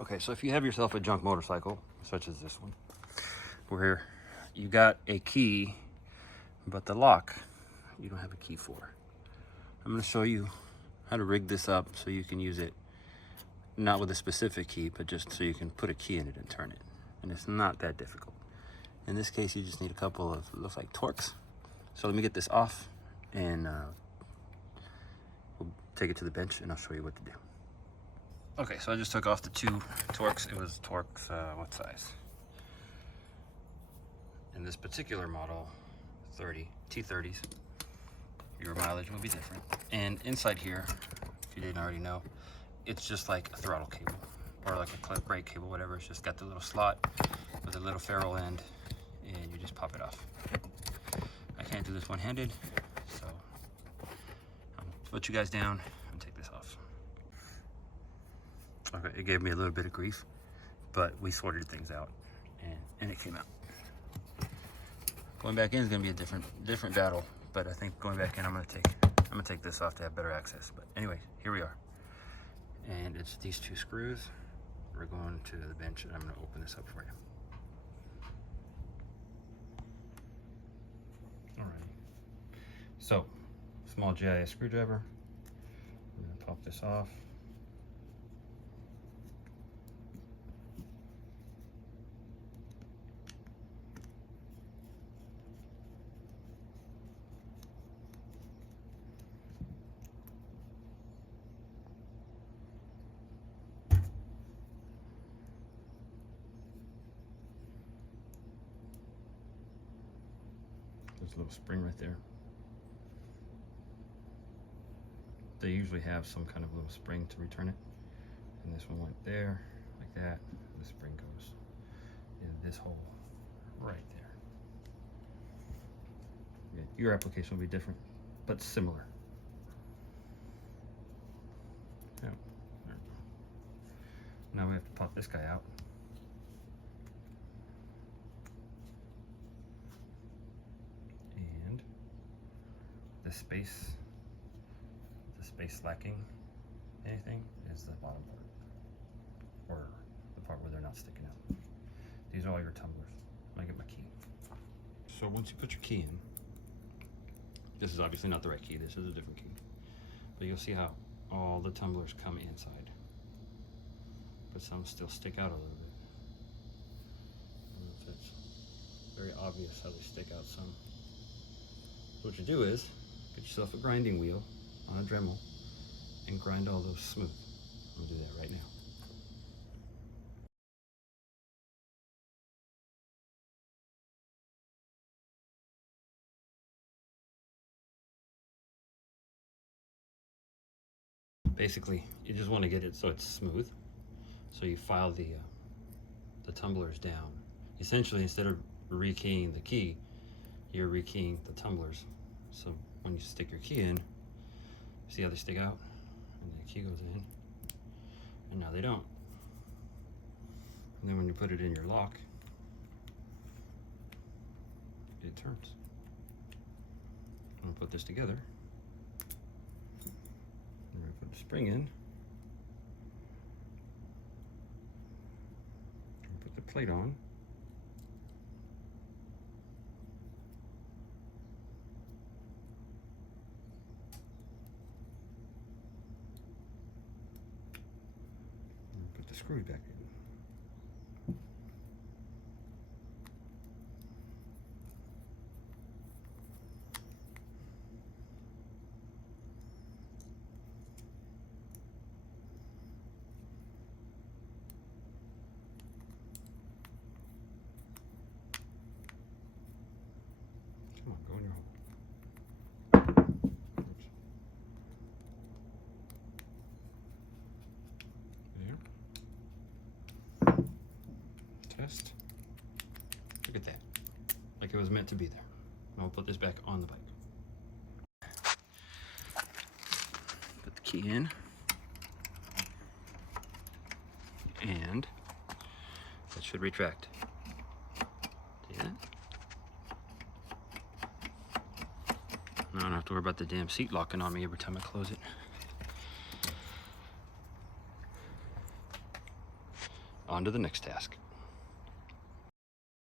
Okay, so if you have yourself a junk motorcycle, such as this one, where you got a key, but the lock you don't have a key for, I'm going to show you how to rig this up so you can use it not with a specific key, but just so you can put a key in it and turn it. And it's not that difficult. In this case, you just need a couple of, looks like Torx. So let me get this off and we'll take it to the bench and I'll show you what to do. Okay, so I just took off the 2 Torx. It was Torx, what size? In this particular model, 30, T30s, your mileage will be different. And inside here, if you didn't already know, it's just like a throttle cable or like a brake cable, whatever. It's just got the little slot with a little ferrule end and you just pop it off. I can't do this one-handed, so I'll put you guys down and take this off. Okay, it gave me a little bit of grief, but we sorted things out and it came out. Going back in is gonna be a different battle, but I think going back in I'm gonna take this off to have better access. But anyway, here we are. And it's these 2 screws. We're going to the bench and I'm gonna open this up for you. Alright. So, small GIS screwdriver. I'm gonna pop this off. There's a little spring right there. They usually have some kind of little spring to return it. And this one went there, like that. The spring goes in this hole right there. Yeah, your application will be different, but similar. Yeah. Now we have to pop this guy out. And the space lacking anything is the bottom part, or the part where they're not sticking out. These are all your tumblers. I get my key. So once you put your key in, this is obviously not the right key, this is a different key, but you'll see how all the tumblers come inside, but some still stick out a little bit. I don't know if it's very obvious how they stick out some. So what you do is get yourself a grinding wheel on a Dremel and grind all those smooth. I'll do that right now. Basically, you just want to get it so it's smooth. So you file the tumblers down. Essentially, instead of rekeying the key, you're rekeying the tumblers. So when you stick your key in, see how they stick out? And the key goes in, and now they don't. And then when you put it in your lock, it turns. I'm gonna put this together. I'm gonna put the spring in. Put the plate on. Put the screws back in. Come on, go in your hole. Oops. There. Test. Look at that. Like it was meant to be there. Now we'll put this back on the bike. Put the key in. And that should retract. See that? Now I don't have to worry about the damn seat locking on me every time I close it. on to the next task.